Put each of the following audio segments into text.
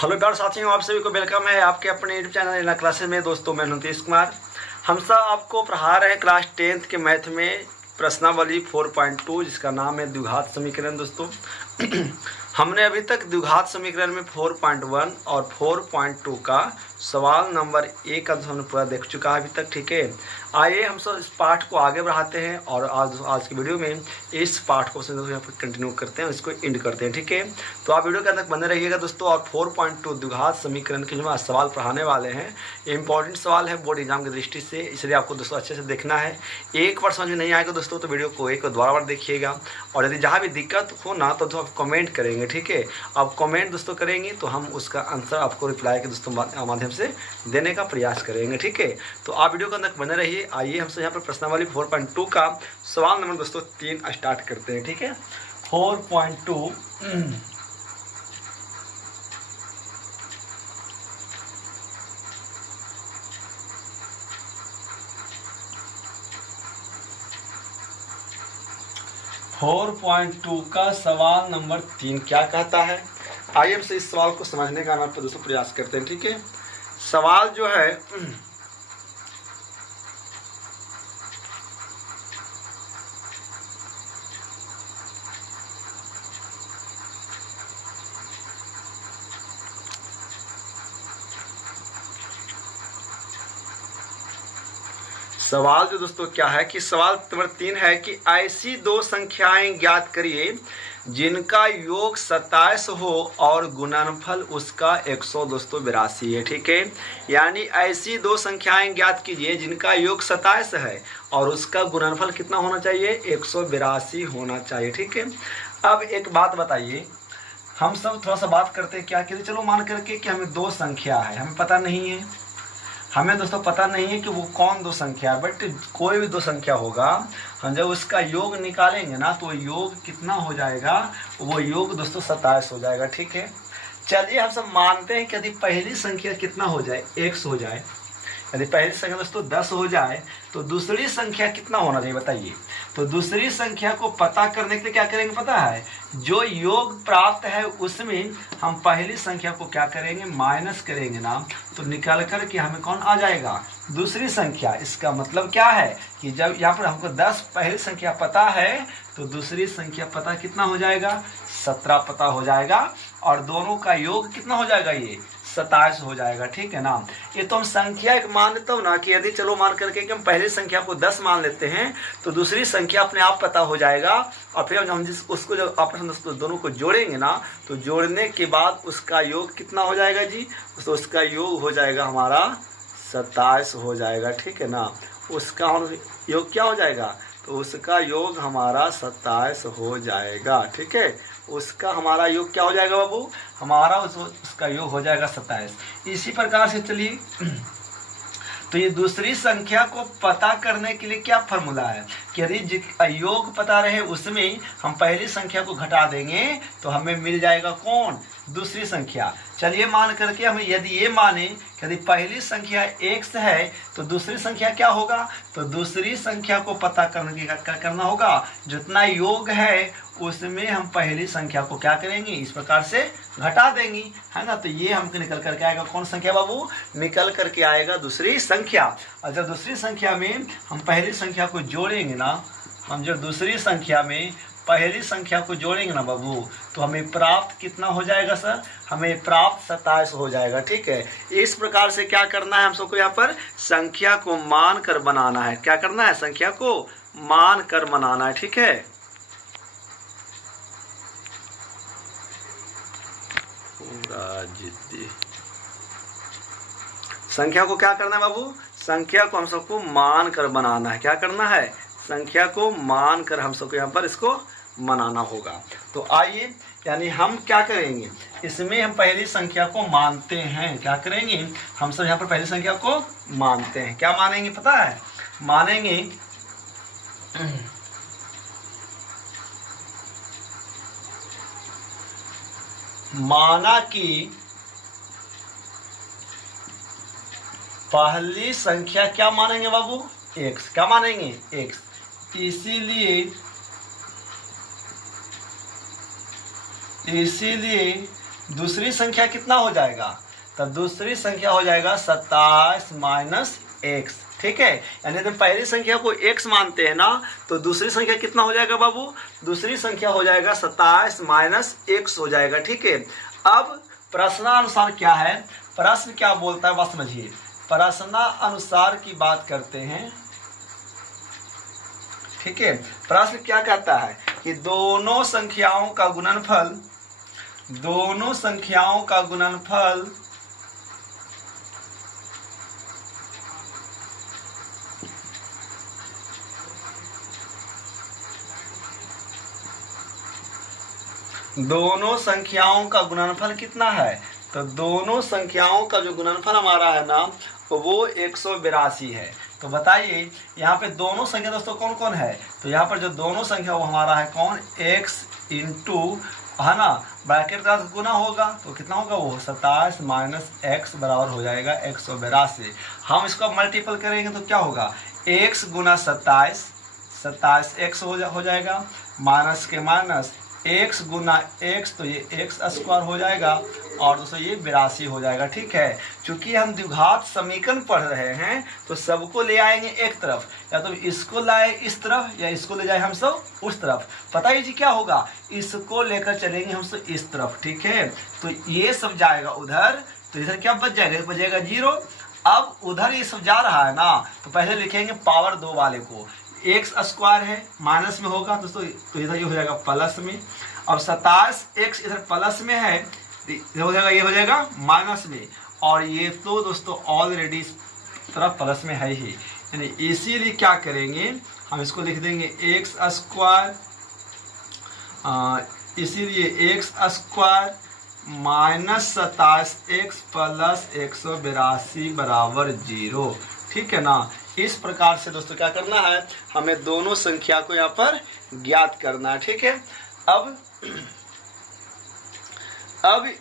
Hello प्यारे साथियों, आप सभी को वेलकम है आपके अपने यूट्यूब चैनल इन क्लासेस में। दोस्तों मैं नीतीश कुमार। हम सब आपको पढ़ा रहे हैं क्लास 10th के मैथ में प्रश्नावली 4.2 जिसका नाम है द्विघात समीकरण। दोस्तों हमने अभी तक द्विघात समीकरण में 4.1 और 4.2 का सवाल नंबर 1 अंश हमने पूरा देख चुका है अभी तक। ठीक है, आइए हम सब इस पाठ को आगे बढ़ाते हैं और आज की वीडियो में इस पाठ को यहाँ पर कंटिन्यू करते हैं, इसको एंड करते हैं। ठीक है, तो आप वीडियो के अंदर बने रहिएगा दोस्तों। और 4.2 द्विघात समीकरण के जो आज सवाल पढ़ाने वाले हैं, ये इंपॉर्टेंट सवाल है बोर्ड एग्जाम की दृष्टि से, इसलिए आपको दोस्तों अच्छे से देखना है। एक बार समझ में नहीं आएगा दोस्तों तो वीडियो को एक दोबारा बार देखिएगा, और यदि जहाँ भी दिक्कत हो ना तो आप कमेंट करेंगे। ठीक है, आप कमेंट दोस्तों करेंगे तो हम उसका आंसर आपको रिप्लाई के दोस्तों माध्यम से देने का प्रयास करेंगे। ठीक है, तो आप वीडियो के अंदर बने रहिए। आइए हमसे यहाँ पर प्रश्नावली 4.2 का सवाल नंबर दोस्तों 3 स्टार्ट करते हैं। ठीक है, 4.2 4.2 का सवाल नंबर 3 क्या कहता है। आइए हमसे इस सवाल को समझने का हमारे दोस्तों प्रयास करते हैं। ठीक है, सवाल जो है सवाल जो दोस्तों क्या है कि सवाल नंबर 3 है कि ऐसी दो संख्याएं ज्ञात करिए जिनका योग 27 हो और गुणनफल उसका 182 है। ठीक है, यानी ऐसी दो संख्याएं ज्ञात कीजिए जिनका योग 27 है और उसका गुणनफल कितना होना चाहिए, 182 होना चाहिए। ठीक है, अब एक बात बताइए, हम सब थोड़ा सा बात करते हैं क्या कि चलो मान करके कि हमें दो संख्या है, हमें पता नहीं है, हमें दोस्तों पता नहीं है कि वो कौन दो संख्या है, बट कोई भी दो संख्या होगा, हम जब उसका योग निकालेंगे ना तो योग कितना हो जाएगा, वो योग दोस्तों 27 हो जाएगा। ठीक है, चलिए हम सब मानते हैं कि यदि पहली संख्या कितना हो जाए, 1 हो जाए, यदि पहली संख्या दोस्तों 10 हो जाए तो दूसरी संख्या कितना होना चाहिए बताइए। तो दूसरी संख्या को पता करने के लिए क्या करेंगे पता है, जो योग प्राप्त है उसमें हम पहली संख्या को क्या करेंगे, माइनस करेंगे ना, तो निकाल कर के हमें कौन आ जाएगा, दूसरी संख्या। इसका मतलब क्या है कि जब यहाँ पर हमको 10 पहली संख्या पता है तो दूसरी संख्या पता कितना हो जाएगा, 17 पता हो जाएगा, और दोनों का योग कितना हो जाएगा, ये 27 हो जाएगा। ठीक है ना, ये तो हम संख्या एक मान लेता हूँ ना कि यदि चलो मान करके कि हम पहली संख्या को 10 मान लेते हैं तो दूसरी संख्या अपने आप पता हो जाएगा, और फिर हम उसको जब आपस में दोनों को जोड़ेंगे ना तो जोड़ने के बाद उसका योग कितना हो जाएगा जी, तो उसका योग हो जाएगा हमारा 27 हो जाएगा। ठीक है ना, उसका योग क्या हो जाएगा, तो उसका योग हमारा 27 हो जाएगा। ठीक है, उसका हमारा योग क्या हो जाएगा बाबू, हमारा उसका योग हो जाएगा 27। इसी प्रकार से चलिए तो ये दूसरी संख्या को पता करने के लिए क्या फॉर्मूला है कि यदि योग पता रहे उसमें हम पहली संख्या को घटा देंगे तो हमें मिल जाएगा कौन, दूसरी संख्या। चलिए मान करके हम यदि ये माने कि यदि पहली संख्या x है तो दूसरी संख्या क्या होगा, तो दूसरी संख्या को पता करने के क्या करना होगा, जितना योग है उसमें हम पहली संख्या को क्या करेंगे, इस प्रकार से घटा देंगे, है ना। तो ये हमको निकल करके आएगा कौन संख्या बाबू, निकल करके आएगा दूसरी संख्या। और जब दूसरी संख्या में हम पहली संख्या को जोड़ेंगे ना, हम जब दूसरी संख्या में पहली संख्या को जोड़ेंगे ना बाबू तो हमें प्राप्त कितना हो जाएगा सर, हमें प्राप्त 27 हो जाएगा। ठीक है, इस प्रकार से क्या करना है हम सबको, यहाँ पर संख्या को मान कर बनाना है। क्या करना है, संख्या को मान कर बनाना है। ठीक है, संख्या को क्या करना है बाबू, संख्या को हम सबको मान कर बनाना है। क्या करना है, संख्या को मान कर हम सबको यहाँ पर इसको मनाना होगा। तो आइए यानी हम क्या करेंगे, इसमें हम पहली संख्या को मानते हैं। क्या करेंगे, हम सब यहाँ पर पहली संख्या को मानते हैं। क्या मानेंगे पता है, मानेंगे माना कि पहली संख्या क्या मानेंगे बाबू, x। क्या मानेंगे, x। इसीलिए दूसरी संख्या कितना हो जाएगा, तो दूसरी संख्या हो जाएगा 27 माइनस एक्स। ठीक है, यानी यदि पहली संख्या को x मानते हैं ना, तो दूसरी संख्या कितना हो जाएगा बाबू, दूसरी संख्या हो जाएगा 27 माइनस एक्स हो जाएगा। ठीक है, अब प्रश्नानुसार क्या है, प्रश्न क्या बोलता है बात समझिए। प्रश्नानुसार की बात करते हैं। ठीक है, प्रश्न क्या कहता है कि दोनों संख्याओं का गुणनफल, दोनों संख्याओं का गुणनफल दोनों संख्याओं का गुणनफल कितना है, तो दोनों संख्याओं का जो गुणनफल हमारा है ना वो 182 है। तो बताइए यहाँ पे दोनों संख्या दोस्तों कौन कौन है, तो यहाँ पर जो दोनों संख्या वो हमारा है कौन, x इंटू है ना ब्रैकेट का गुना होगा तो कितना होगा वो 27 माइनस एक्स बराबर हो जाएगा 182। हम इसको मल्टीपल करेंगे तो क्या होगा, x गुना 27, 27x हो जाएगा, माइनस के माइनस x गुना x, तो ये x स्क्वायर हो जाएगा और दोस्तों ये 82 हो जाएगा। ठीक है, चूंकि हम द्विघात समीकरण पढ़ रहे हैं तो सबको ले आएंगे एक तरफ, या तो इसको लाए इस तरफ या इसको ले जाए हम सब उस तरफ। पता है जी क्या होगा, इसको लेकर चलेंगे हम सब इस तरफ। ठीक है, तो ये सब जाएगा उधर, तो इधर क्या बच जाएगा, बच जाएगा 0। अब उधर ये सब जा रहा है ना, तो पहले लिखेंगे पावर 2 वाले को, एक्स स्क्वायर है माइनस में होगा दोस्तों, तो इधर ये हो जाएगा प्लस में, और 27x इधर प्लस में है, इधर हो जाएगा ये हो जाएगा माइनस में, और ये तो दोस्तों ऑलरेडी इस तरफ प्लस में है ही, यानी इसीलिए क्या करेंगे हम इसको लिख देंगे एक्स स्क्वायर, इसीलिए x square minus 27x plus 182 बराबर 0। ठीक है ना, इस प्रकार से दोस्तों क्या करना है, हमें दोनों संख्या को यहाँ पर ज्ञात करना है। ठीक है, अब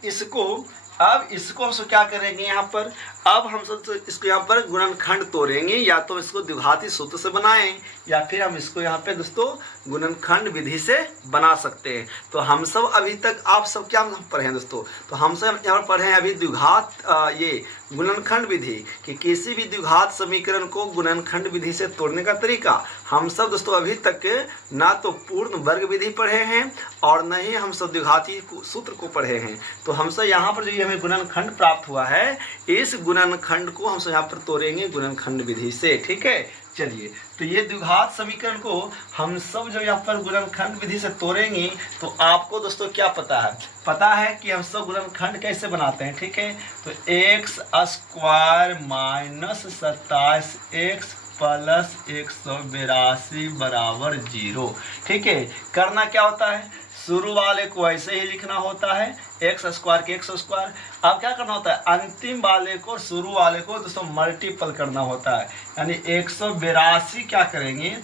इसको हम क्या करेंगे यहाँ पर, अब हम सब इसको यहाँ पर गुणनखंड तोड़ेंगे, या तो इसको द्विघाती सूत्र से बनाएं या फिर हम इसको यहाँ पे दोस्तों गुणनखंड विधि से बना सकते हैं। तो हम सब अभी तक आप सब क्या पढ़े हैं दोस्तों, तो हम सब यहाँ पर पढ़े हैं अभी द्विघात ये गुणनखंड विधि कि किसी भी द्विघात समीकरण को गुणनखंड विधि से तोड़ने का तरीका। हम सब दोस्तों अभी तक ना तो पूर्ण वर्ग विधि पढ़े हैं और न ही हम सब द्विघाती सूत्र को पढ़े हैं। तो हम सब यहाँ पर जो हमें गुणनखंड प्राप्त हुआ है, इस गुणनखंड को हम सब यहाँ पर तोड़ेंगे गुणनखंड विधि से। ठीक है, चलिए, तो ये द्विघात समीकरण को हम सब जो यहाँ पर गुणनखंड विधि से तोड़ेंगे, तो आपको दोस्तों क्या पता है कि हम सब गुणनखंड कैसे बनाते हैं। ठीक है, तो x square minus 27x plus 182 बराबर 0। ठीक है, करना क्या होता है, शुरू वाले को ऐसे ही लिखना होता है, एक्स स्क्वायर के एक्स स्क्वायर। अब क्या करना होता है, अंतिम वाले को शुरू वाले को दोस्तों मल्टीपल करना होता है, यानी 182 क्या करेंगे,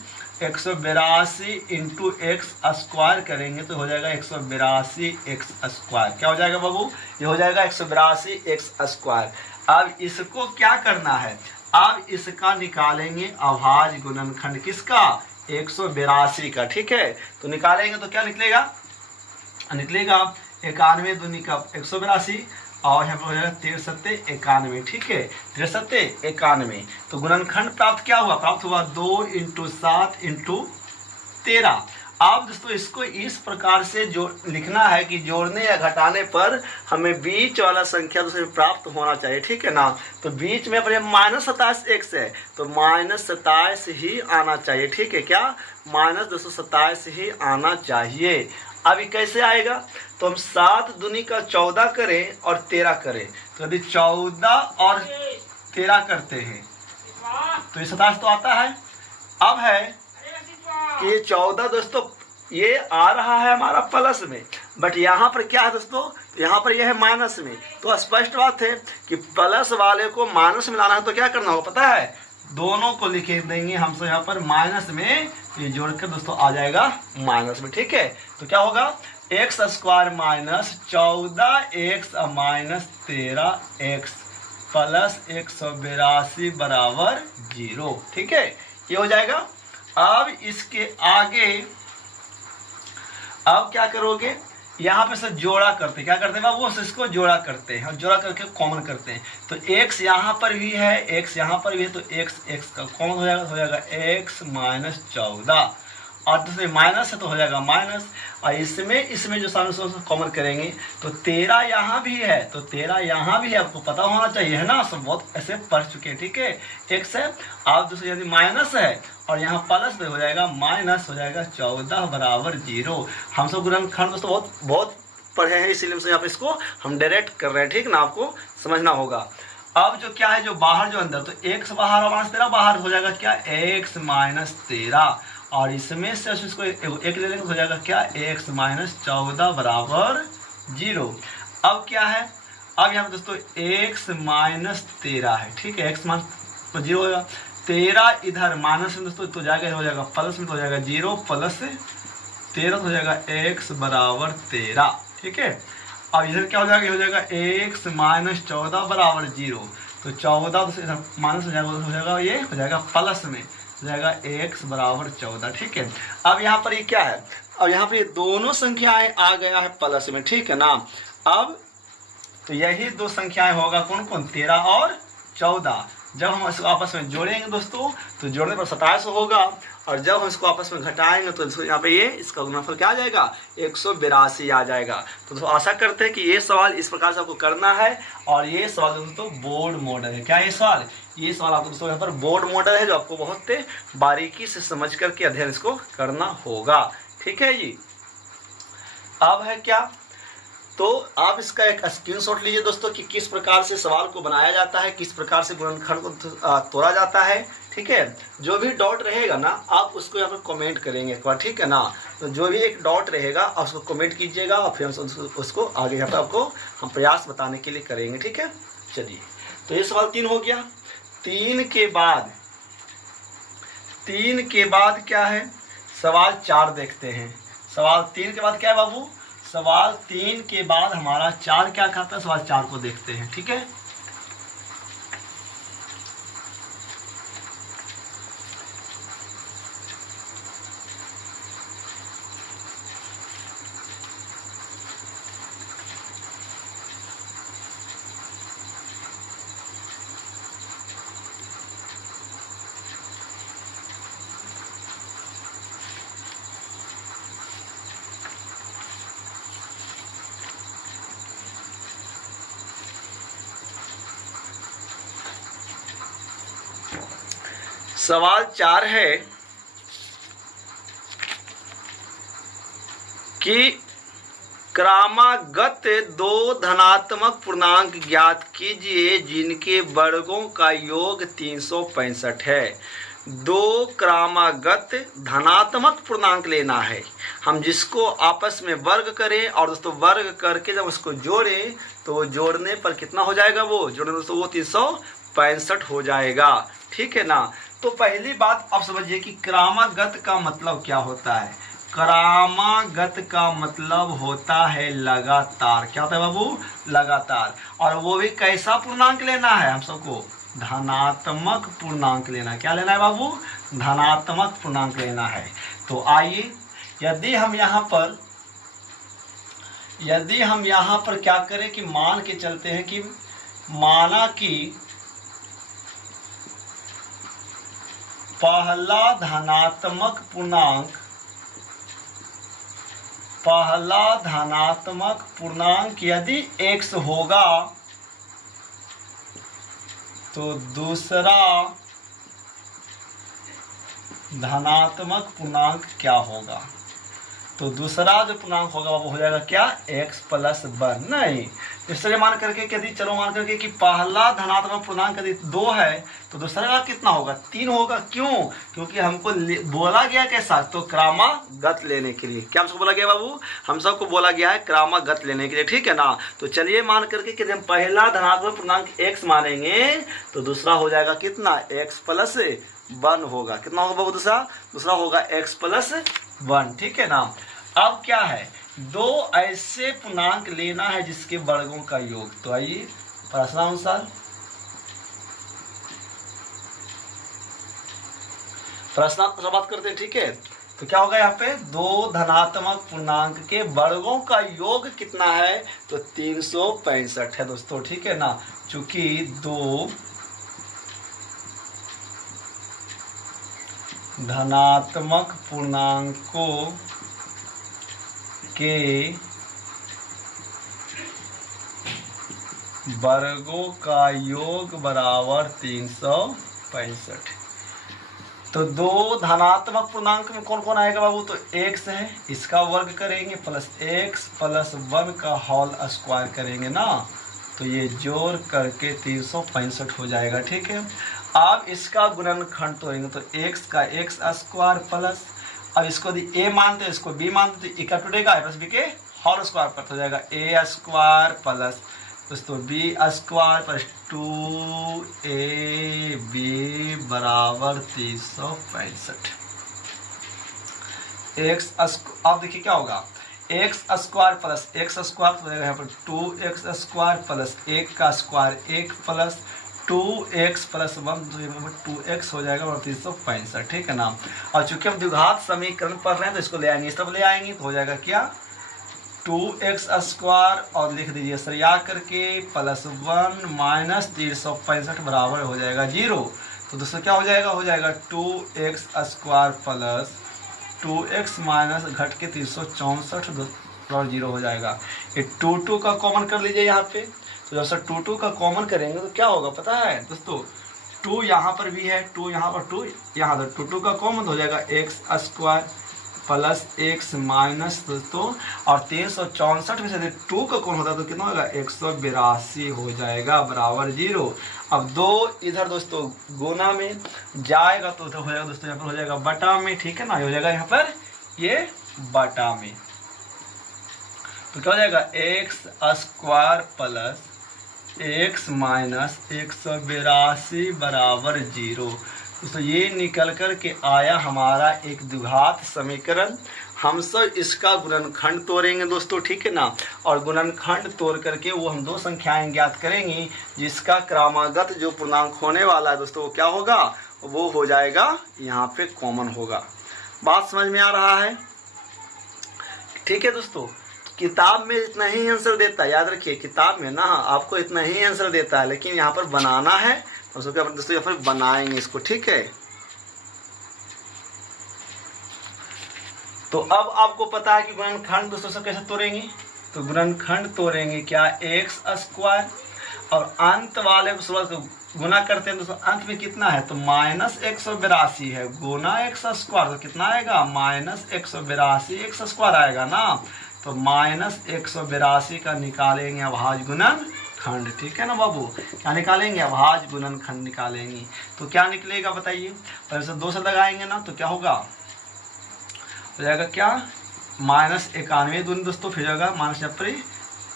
182 इंटू एक्स स्क्वायर करेंगे तो हो जाएगा 182 एक्स स्क्वायर। क्या हो जाएगा बाबू, ये हो जाएगा 182 एक्स स्क्वायर। अब इसको क्या करना है, अब इसका निकालेंगे अभाज्य गुणनखंड, किसका, 182 का। ठीक है, तो निकालेंगे तो क्या निकलेगा, 91 दूनी का 182 और यहाँ पर हो जाएगा 63 91। ठीक है, 63 91, तो गुणनखंड प्राप्त क्या हुआ, प्राप्त हुआ 2 इंटू 7 इंटू 13। अब दोस्तों इसको इस प्रकार से जो लिखना है कि जोड़ने या घटाने पर हमें बीच वाला संख्या दोस्तों प्राप्त होना चाहिए। ठीक है ना, तो बीच में अपने माइनस 27x है तो माइनस 27 ही आना चाहिए। ठीक है, क्या माइनस 227 ही आना चाहिए। अभी कैसे आएगा, तो हम 7 दूनी का 14 करें और 13 करें, तो यदि 14 और 13 करते हैं तो ये 27 तो आता है। अब है कि ये 14 दोस्तों ये आ रहा है हमारा प्लस में, बट यहाँ पर क्या है दोस्तों, यहाँ पर यह है माइनस में। तो स्पष्ट बात है कि प्लस वाले को माइनस में लाना है तो क्या करना होगा पता है, दोनों को लिख देंगे हम सब यहाँ पर माइनस में, ये जोड़कर दोस्तों आ जाएगा माइनस में। ठीक है, तो क्या होगा, x square minus 14x minus 13x plus 182 बराबर 0। ठीक है, ये हो जाएगा। अब इसके आगे अब क्या करोगे, यहाँ पे से जोड़ा करते हैं, क्या करते हैं बाबू, इसको जोड़ा करते हैं और जोड़ा करके कॉमन करते हैं। तो x यहाँ पर भी है, x यहाँ पर भी है, तो x का कॉमन हो जाएगा, x माइनस 14, और दूसरे माइनस है तो हो जाएगा माइनस, और इसमें जो सामने से कॉमन करेंगे तो 13 यहाँ भी है, तो 13 यहाँ भी है, आपको पता होना चाहिए है ना, सब बहुत ऐसे पढ़ चुके हैं, ठीक है। x है, आप दूसरे यदि माइनस है और यहाँ प्लस में हो जाएगा माइनस, हो जाएगा 14 बराबर 0। हम सब गुणनखंड दोस्तों बहुत बहुत पढ़े हैं, इसीलिए यहाँ पे इसको हम डायरेक्ट कर रहे हैं, ठीक ना, आपको समझना होगा। अब जो क्या है, जो बाहर जो अंदर, तो x बाहर और माइनस 13 बाहर हो जाएगा क्या, x माइनस 13, और इसमें से इसको एक ले लेंगे तो हो जाएगा क्या, x माइनस 14 बराबर 0। अब क्या है, अब यहाँ पे दोस्तों x माइनस 13 है, ठीक है, x माइनस 0 होगा, 13 इधर माइनस में दोस्तों तो जाएगा, हो जाएगा प्लस में, तो हो जाएगा 0 प्लस 13, तो हो जाएगा x बराबर 13, ठीक है। अब इधर क्या हो जाएगा, x माइनस 14 बराबर 0, तो 14 तो इधर माइनस हो जाएगा, ये हो जाएगा प्लस में, हो जाएगा x बराबर 14, ठीक है। अब यहाँ पर ये क्या है, अब यहाँ पर ये दोनों संख्याएं आ गया है प्लस में, ठीक है ना। अब तो यही दो संख्याएं होगा, कौन कौन, 13 और 14। जब हम इसको आपस में जोड़ेंगे दोस्तों तो जोड़ने पर 27 होगा, और जब हम इसको आपस में घटाएंगे तो यहाँ पे ये इसका गुणनफल क्या आ जाएगा, 182 आ जाएगा। तो दोस्तों आशा करते हैं कि ये सवाल इस प्रकार से आपको करना है, और ये सवाल दोस्तों बोर्ड मॉडल है। क्या ये सवाल आपको दोस्तों यहाँ पर बोर्ड मॉडल है, जो आपको बहुत बारीकी से समझ करके अध्ययन इसको करना होगा, ठीक है जी। अब है क्या, तो आप इसका एक स्क्रीनशॉट लीजिए दोस्तों कि किस प्रकार से सवाल को बनाया जाता है, किस प्रकार से गुणनखंड को तोड़ा जाता है, ठीक है। जो भी डॉट रहेगा ना, आप उसको यहाँ पर कमेंट करेंगे एक बार, ठीक है ना। तो जो भी एक डॉट रहेगा आप उसको कमेंट कीजिएगा, और फिर हम उसको आगे यहाँ पर आपको हम प्रयास बताने के लिए करेंगे, ठीक है। चलिए, तो ये सवाल 3 हो गया। 3 के बाद क्या है, सवाल 4 देखते हैं। सवाल 3 के बाद क्या है बाबू, सवाल 3 के बाद हमारा 4 क्या कहता है, सवाल 4 को देखते हैं, ठीक है। सवाल 4 है कि क्रमागत 2 धनात्मक पूर्णांक ज्ञात कीजिए जिनके वर्गों का योग 365 है। 2 क्रमागत धनात्मक पूर्णांक लेना है, हम जिसको आपस में वर्ग करें, और दोस्तों वर्ग करके जब उसको जोड़ें तो जोड़ने पर कितना हो जाएगा, वो जोड़ने दोस्तों वो 365 हो जाएगा, ठीक है ना। तो पहली बात आप समझिए कि क्रमागत का मतलब क्या होता है। क्रमागत का मतलब होता है लगातार। क्या होता है बाबू, लगातार। और वो भी कैसा पूर्णांक लेना है, हम सबको धनात्मक पूर्णांक लेना है। क्या लेना है बाबू, धनात्मक पूर्णांक लेना है। तो आइए, यदि हम यहाँ पर क्या करें कि मान के चलते हैं कि माना कि पहला धनात्मक पूर्णांक यदि x होगा तो दूसरा धनात्मक पूर्णांक क्या होगा। तो दूसरा जो पूर्णांक होगा वो हो जाएगा क्या, x प्लस 1। नहीं, इसलिए मान करके यदि चलो मान करके कि पहला धनात्मक पूर्णांक यदि 2 है तो दूसरा का कितना होगा, 3 होगा। क्यों, क्योंकि हमको बोला गया कैसा, तो क्रमागत लेने के लिए। क्या हमको बोला गया बाबू, हम सबको बोला गया है क्रमागत लेने के लिए, ठीक है ना। तो चलिए मान करके कि हम पहला धनात्मक पूर्णांक x मानेंगे तो दूसरा हो जाएगा कितना, x प्लस 1 होगा। कितना होगा बाबू, दूसरा होगा x प्लस 1, ठीक है ना। अब क्या है, 2 ऐसे पूर्णांक लेना है जिसके वर्गों का योग। तो आइए प्रश्नानुसार बात करते हैं, ठीक है। तो क्या होगा यहाँ पे, दो धनात्मक पूर्णांक के वर्गों का योग कितना है, तो 365 है दोस्तों, ठीक है ना। चूंकि दो धनात्मक पूर्णांकों के वर्गों का योग बराबर 365। तो दो धनात्मक पूर्णांक में कौन कौन आएगा बाबू, तो x है, इसका वर्ग करेंगे प्लस x प्लस 1 का होल स्क्वायर करेंगे ना, तो ये जोड़ करके 365 हो जाएगा, ठीक है। अब इसका गुणनखंड तोड़ेंगे तो x का x स्क्वायर प्लस, अब इसको a मानते हैं इसको b मानते हैं, equal to a plus b के होल स्क्वायर पर हो जाएगा a स्क्वायर प्लस दोस्तों b स्क्वायर प्लस 2ab बराबर 365। अब देखिए क्या होगा, x square plus x square हो जाएगा यहाँ पर 2x स्क्वायर प्लस 1 का square 1 plus 2x plus 1 2x हो जाएगा 365, ठीक है ना। और चूंकि हम द्विघात समीकरण पढ़ रहे हैं तो इसको ले आएंगे, सब ले आएंगे तो हो जाएगा क्या, 2x स्क्वायर और लिख दीजिए सरिया करके प्लस 1 माइनस 365 बराबर हो जाएगा 0। तो दोस्तों क्या हो जाएगा 2x square plus 2x minus घट के 364 बराबर 0 हो जाएगा। ये 2 का कॉमन कर लीजिए यहाँ पे, तो जब 2 का कॉमन करेंगे तो क्या होगा पता है दोस्तों, 2 यहाँ पर भी है, 2 यहाँ पर 2 यहाँ, तो 2 का कॉमन हो जाएगा x square plus x minus दोस्तों, और 364 में से 2 का कौन होता है तो कितना होगा 182 हो जाएगा बराबर 0। अब 2 इधर दोस्तों गुना में जाएगा तो हो जाएगा दोस्तों यहाँ पर हो जाएगा बटा में, ठीक है ना, हो जाएगा यहाँ पर ये बटा में, तो क्या हो जाएगा x square plus x minus 182 बराबर 0। तो ये निकल कर के आया हमारा एक द्विघात समीकरण। हम सब इसका गुणनखंड तोड़ेंगे दोस्तों, ठीक है ना, और गुणनखंड तोड़ करके वो हम दो संख्याएं ज्ञात करेंगे जिसका क्रमागत जो पूर्णांक होने वाला है दोस्तों वो क्या होगा, वो हो जाएगा यहाँ पे कॉमन होगा। बात समझ में आ रहा है, ठीक है दोस्तों। किताब में इतना ही आंसर देता है, याद रखिए किताब में ना आपको इतना ही आंसर देता है, लेकिन यहाँ पर बनाना है तो उसको क्या दोस्तों यहाँ पर बनाएंगे इसको, ठीक है। तो अब आपको पता है कि गुणनखंड दोस्तों सब कैसे तोड़ेंगे, तो गुणनखंड तोड़ेंगे क्या एक्स स्क्वायर और अंत वाले को गुना करते हैं दोस्तों, अंत में कितना है तो माइनस 182 है, गुना एक्स स्क्वायर तो कितना आएगा माइनस 182 एक्स स्क्वायर आएगा ना, तो माइनस 182 का निकालेंगे अभाज्य गुणनखंड, ठीक है ना बाबू, क्या निकालेंगे अभाज्य गुणनखंड निकालेंगे। तो क्या निकलेगा बताइए, पहले से 2 से लगाएंगे ना तो क्या होगा, हो जाएगा क्या माइनस 91 दूनी दोस्तों, फिर जाएगा माइनस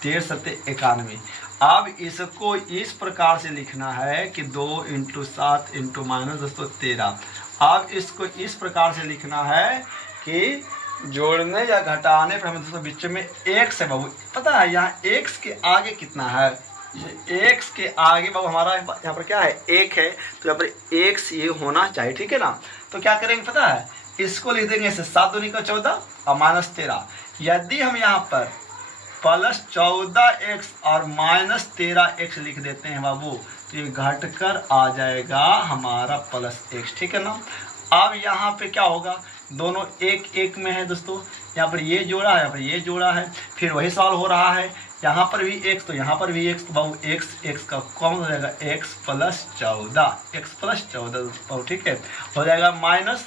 13 सत्ते 91। अब इसको इस प्रकार से लिखना है कि 2 × 7 × माइनस दोस्तों 13। अब इसको इस प्रकार से लिखना है कि जोड़ने या घटाने पर हमें दोस्तों बीच में x है बाबू, पता है यहाँ x के आगे कितना है, x के आगे बाबू हमारा यहाँ पर क्या है 1 है, तो यहाँ पर x ये होना चाहिए, ठीक है ना। तो क्या करेंगे पता है, इसको लिख देंगे ऐसे 7 दूनी का 14 और माइनस 13। यदि हम यहाँ पर प्लस 14x और माइनस 13x लिख देते हैं बाबू तो ये घट कर आ जाएगा हमारा प्लस x, ठीक है ना। अब यहाँ पे क्या होगा, दोनों 1 में है दोस्तों, यहाँ पर ये जोड़ा है यहाँ पर ये जोड़ा है, फिर वही सवाल हो रहा है, यहाँ पर भी x तो यहाँ पर भी x, तो बाबू x का कॉमन हो जाएगा x प्लस 14 बाबू, ठीक है, हो जाएगा माइनस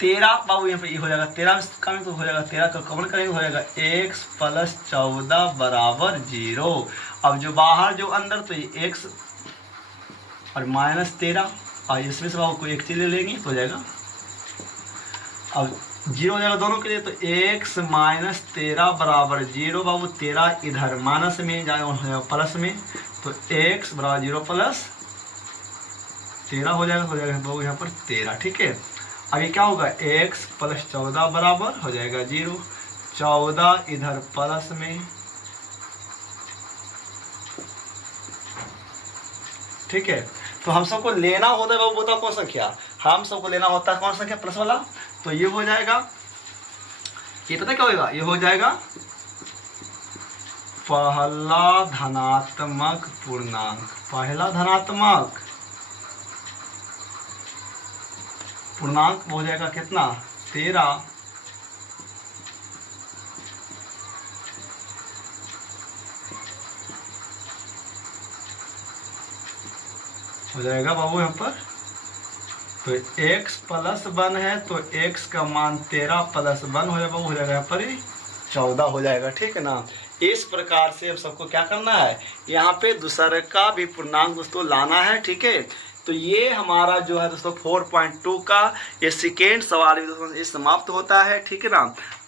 13 बाबू, यहाँ पर ये हो जाएगा 13 कम तो हो जाएगा 13 का कॉमन करेंगे हो जाएगा x प्लस 14 बराबर 0। अब जो बाहर जो अंदर तो ये x और माइनस 13 और इसमें से बाबू कोई एक चीज ले लेंगे तो हो जाएगा, अब 0 हो जाएगा दोनों के लिए, तो x माइनस 13 बराबर 0 बाबू, 13 इधर माइनस में जाएगा प्लस में, तो x बराबर 0 प्लस 13 हो जाएगा बाबू यहाँ पर 13, ठीक है। अब ये क्या होगा x प्लस 14 बराबर हो जाएगा 0, 14 इधर प्लस में, ठीक है। तो हम सबको लेना होता है बाबू, बताओ कौन संख्या, हम सबको लेना होता है कौन संख्या प्लस वाला, तो ये हो जाएगा, ये पता क्या होगा, ये हो जाएगा पहला धनात्मक पूर्णांक, पहला धनात्मक पूर्णांक हो जाएगा कितना, 13 हो जाएगा बाबू यहाँ पर। तो x प्लस 1 है तो x का मान 13 प्लस 1 हो जाएगा, हो जाएगा यहाँ पर 14 हो जाएगा, ठीक है ना। इस प्रकार से अब सबको क्या करना है, यहाँ पे दूसरे का भी पूर्णांक दोस्तों लाना है, ठीक है। तो ये हमारा जो है दोस्तों 4.2 का ये सेकेंड सवाल भी दोस्तों ये समाप्त होता है, ठीक है ना।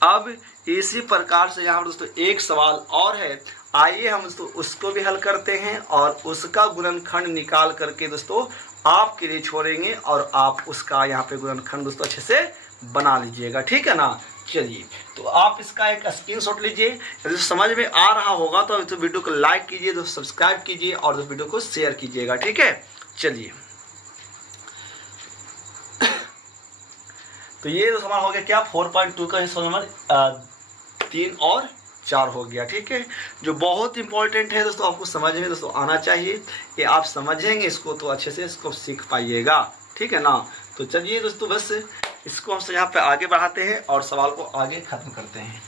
अब इसी प्रकार से यहाँ पर दोस्तों एक सवाल और है, आइए हम दोस्तों उसको भी हल करते हैं और उसका गुणनखंड निकाल करके दोस्तों आपके लिए छोड़ेंगे और आप उसका यहाँ पे गुणनखंड दोस्तों अच्छे से बना लीजिएगा, ठीक है ना। चलिए, तो आप इसका एक स्क्रीनशॉट लीजिए, यदि समझ में आ रहा होगा तो वीडियो को लाइक कीजिए, दोस्तों सब्सक्राइब कीजिए और दोस्तों वीडियो को शेयर कीजिएगा, ठीक है। चलिए, तो ये दोस्तों हमारा हो गया क्या, 4.2 का सवाल नंबर 3 और 4 हो गया, ठीक है। जो बहुत इंपॉर्टेंट है दोस्तों, आपको समझ में दोस्तों आना चाहिए, ये आप समझेंगे इसको तो अच्छे से इसको सीख पाइएगा, ठीक है ना। तो चलिए दोस्तों, बस इसको हम यहाँ पे आगे बढ़ाते हैं और सवाल को आगे खत्म करते हैं।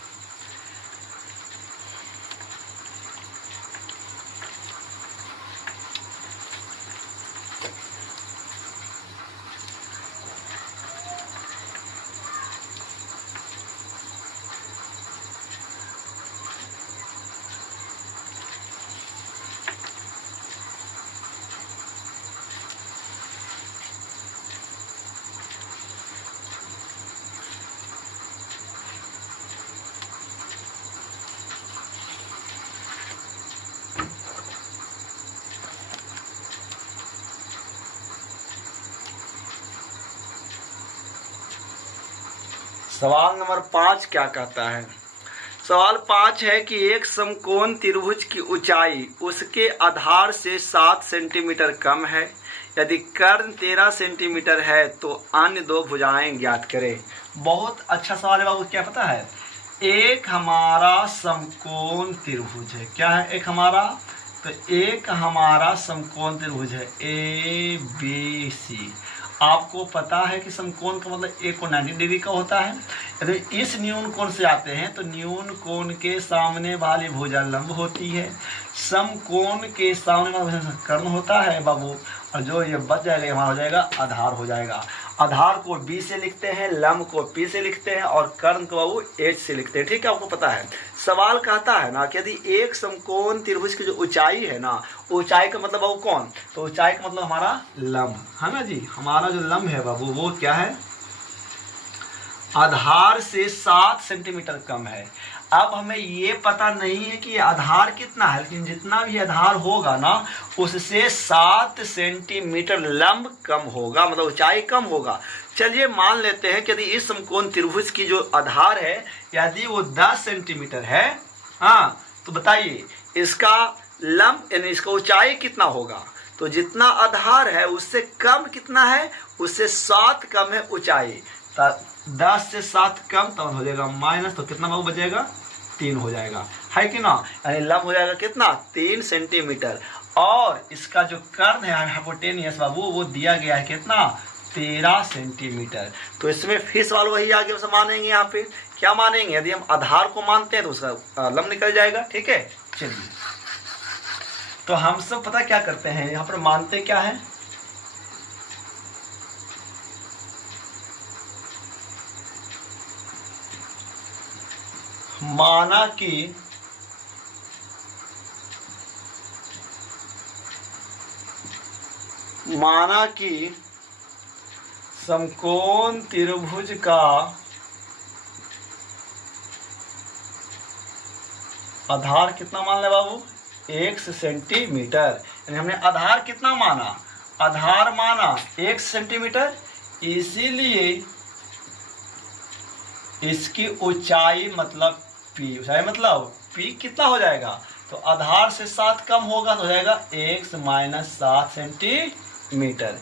सवाल नंबर 5 क्या कहता है, सवाल 5 है कि एक समकोण त्रिभुज की ऊंचाई उसके आधार से 7 सेंटीमीटर कम है, यदि कर्ण 13 सेंटीमीटर है तो अन्य दो भुजाएं ज्ञात करें। बहुत अच्छा सवाल है बाबू, क्या पता है, एक हमारा समकोण त्रिभुज है, क्या है, एक हमारा, तो एक हमारा समकोण त्रिभुज है ABC। आपको पता है कि समकोण का मतलब एक कोण 90 डिग्री का होता है। यदि इस न्यून कोण से आते हैं तो न्यून कोण के सामने वाली भुजा लंब होती है, समकोण के सामने वाला कर्ण होता है बाबू, और जो ये बच जाएगा हमारा हो जाएगा आधार हो जाएगा। आधार को B से लिखते हैं, लंब को P से लिखते हैं और कर्ण को बाबू H से लिखते हैं, ठीक है। आपको पता है सवाल कहता है ना कि यदि एक समकोण त्रिभुज की जो ऊंचाई है ना, ऊंचाई का मतलब बाबू कौन, तो ऊंचाई का मतलब हमारा लंब है ना जी, हमारा जो लंब है बाबू वो क्या है, आधार से 7 सेंटीमीटर कम है। अब हमें ये पता नहीं है कि आधार कितना है, लेकिन जितना भी आधार होगा ना उससे 7 सेंटीमीटर लंब कम होगा, मतलब ऊंचाई कम होगा। चलिए मान लेते हैं कि यदि इस समकोण त्रिभुज की जो आधार है यदि वो 10 सेंटीमीटर है, हाँ, तो बताइए इसका लंब यानी इसका ऊंचाई कितना होगा, तो जितना आधार है उससे कम कितना है, उससे 7 कम है ऊंचाई, 10 से 7 कम तो हो जाएगा माइनस, तो कितना बाबू बचेगा, 3 हो जाएगा, है कि ना। यानी लंब हो जाएगा कितना, 3 सेंटीमीटर। और इसका जो कर्ण है हाइपोटेनियस बाबू वो दिया गया है कितना, 13 सेंटीमीटर। तो इसमें फिर सवाल वही आगे हम मानेंगे, यहाँ पे क्या मानेंगे, यदि हम आधार को मानते हैं तो उसका लंब निकल जाएगा, ठीक है। चलिए, तो हम सब पता क्या करते हैं, यहाँ पर मानते क्या है, माना कि समकोण त्रिभुज का आधार कितना मान ले बाबू, 1 सेंटीमीटर। यानी हमने आधार कितना माना, आधार माना 1 सेंटीमीटर, इसीलिए इसकी ऊंचाई मतलब P, ऊंचाई मतलब P कितना हो जाएगा, तो आधार से 7 कम होगा तो हो जाएगा 1 - 7 सेंटीमीटर।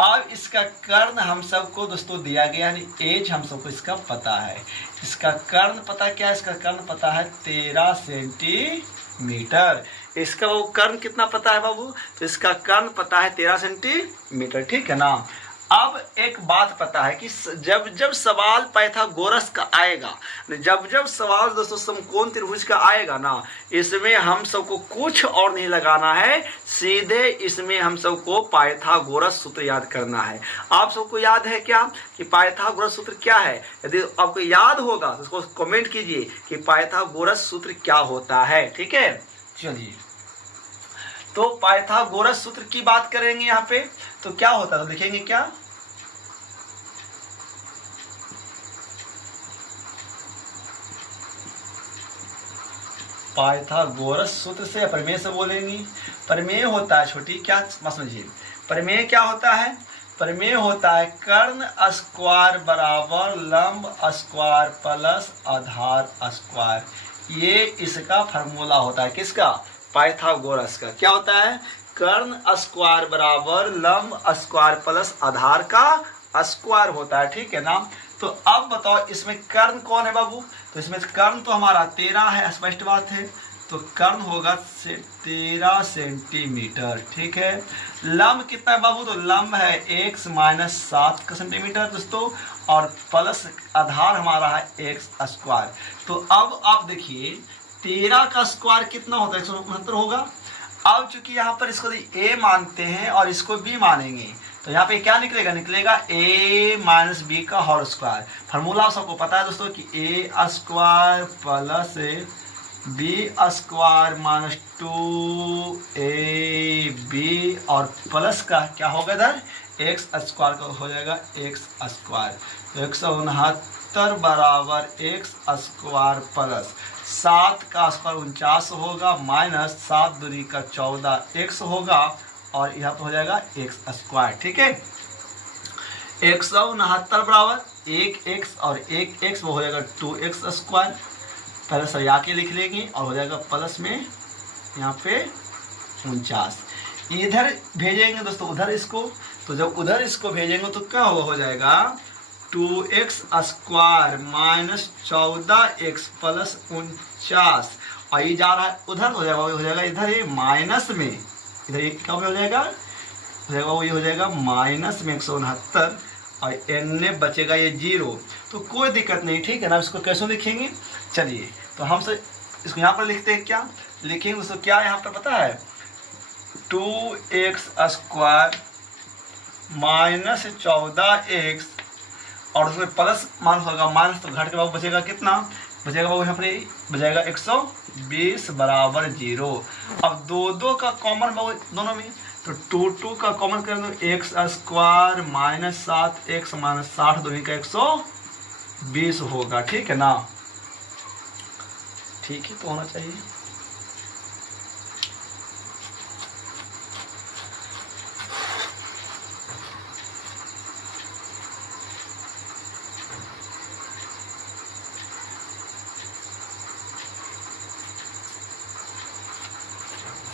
अब इसका कर्ण हम सबको दोस्तों दिया गया, यानी एज हम सबको इसका पता है। इसका कर्ण पता क्या है? इसका कर्ण पता है 13 सेंटीमीटर। इसका वो कर्ण कितना पता है बाबू? तो इसका कर्ण पता है 13 सेंटीमीटर, ठीक है ना। अब एक बात पता है कि जब जब सवाल पाइथागोरस का आएगा, जब जब सवाल दोस्तों समकोण त्रिभुज का आएगा ना, इसमें हम सबको कुछ और नहीं लगाना है, सीधे इसमें हम सबको पाइथागोरस सूत्र याद करना है। आप सबको याद है क्या कि पाइथागोरस सूत्र क्या है? यदि आपको याद होगा तो उसको कमेंट कीजिए कि पाइथागोरस सूत्र क्या होता है, ठीक है। चलिए, तो पाइथागोरस सूत्र की बात करेंगे यहाँ पे, तो क्या होता है तो देखेंगे क्या। पाइथागोरस सूत्र से प्रमेय से बोलेंगे। प्रमेय होता है छोटी, क्या मत समझिए, प्रमेय क्या होता है? प्रमेय होता है कर्ण स्क्वायर बराबर लंब स्क्वायर प्लस आधार स्क्वायर। ये इसका फॉर्मूला होता है, किसका? पाइथागोरस का। क्या होता है? कर्ण स्क्वायर बराबर लंब स्क्वायर प्लस आधार का स्क्वायर होता है, ठीक है ना। तो अब बताओ इसमें कर्ण कौन है बाबू? तो इसमें कर्ण तो हमारा 13 है, स्पष्ट बात है। तो कर्ण होगा 13 सेंटीमीटर, ठीक है। लंब कितना है बाबू? तो लंब है x माइनस 7 सेंटीमीटर दोस्तों, और प्लस आधार हमारा है x स्क्वायर। तो अब आप देखिए 13 का स्क्वायर कितना होता है? 169 होगा। अब चूंकि यहाँ पर इसको a मानते हैं और इसको b मानेंगे, तो यहाँ पे क्या निकलेगा? निकलेगा a माइनस बी का होल स्क्वायर। फार्मूला सबको पता है दोस्तों कि a square plus b square minus 2ab, और प्लस का क्या होगा इधर? x स्क्वायर का हो जाएगा x स्क्वायर। तो 169 बराबर x स्क्वायर प्लस 7 का स्क्वायर 49 होगा, माइनस 7 दूनी का 14 x होगा, और यहाँ पर हो जाएगा x स्क्वायर, ठीक है। 169 बराबर 1x और 1x वो हो जाएगा 2x स्क्वायर। पहले सरिया के लिख लेंगे और हो जाएगा प्लस में यहाँ पे 49। इधर भेजेंगे दोस्तों उधर इसको, तो जब उधर इसको भेजेंगे तो क्या हो जाएगा? 2x square minus 14x plus 49, और ये जा रहा है उधर, हो जाएगा इधर ये माइनस में, इधर ये क्या हो जाएगा? ये हो जाएगा माइनस में 169, और n बचेगा ये 0। तो कोई दिक्कत नहीं, ठीक है ना। इसको कैसे लिखेंगे? चलिए, तो हम से इसको यहाँ पर लिखते हैं। क्या लिखेंगे उसको? क्या यहाँ पर पता है? 2x स्क्वायर माइनस 14x, और उसमें प्लस माइनस होगा, माइनस तो घट के बाबू बचेगा कितना? बचेगा बाबू यहाँ पर बचेगा 120 बराबर 0। अब 2 का कॉमन बाबू दोनों में, तो 2 का कॉमन कर दो, x square minus 7x minus 60 दूनी का 120 होगा, ठीक है ना। ठीक है, तो होना चाहिए।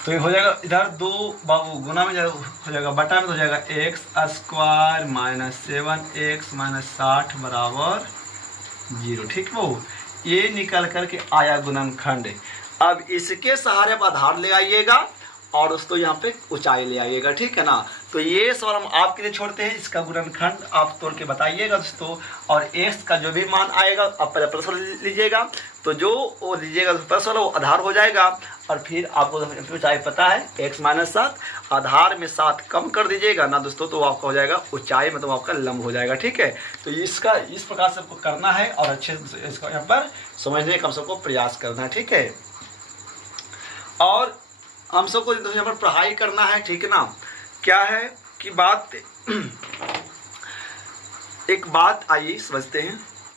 तो ये हो जाएगा इधर 2 बाबू गुना में हो जाएगा, बटा में हो जाएगा x square minus 7x minus 60 बराबर 0, ठीक है। वो ये निकल करके आया गुणनखंड। अब इसके सहारे पर आधार ले आइएगा और दोस्तों यहाँ पे ऊंचाई ले आइएगा, ठीक है ना। तो ये सवाल हम आपके लिए छोड़ते हैं, इसका गुणनखंड आप तोड़ के बताइएगा दोस्तों, और x का जो भी मान आएगा आप पहले प्लस वाला लीजिएगा, तो जो वो लीजिएगा प्लस वाला वो आधार हो जाएगा, और फिर आपको ऊंचाई पता है x माइनस 7, आधार में 7 कम कर दीजिएगा ना दोस्तों, तो आपका हो जाएगा ऊंचाई, मतलब आपका लंब हो जाएगा, ठीक है। तो इसका इस प्रकार से आपको करना है और अच्छे से इसका यहाँ पर समझने का हम सबको प्रयास करना है, ठीक है। और हम सबको यहाँ पर पढ़ाई करना है, ठीक है ना। क्या है कि बात एक बात आइए समझते हैं।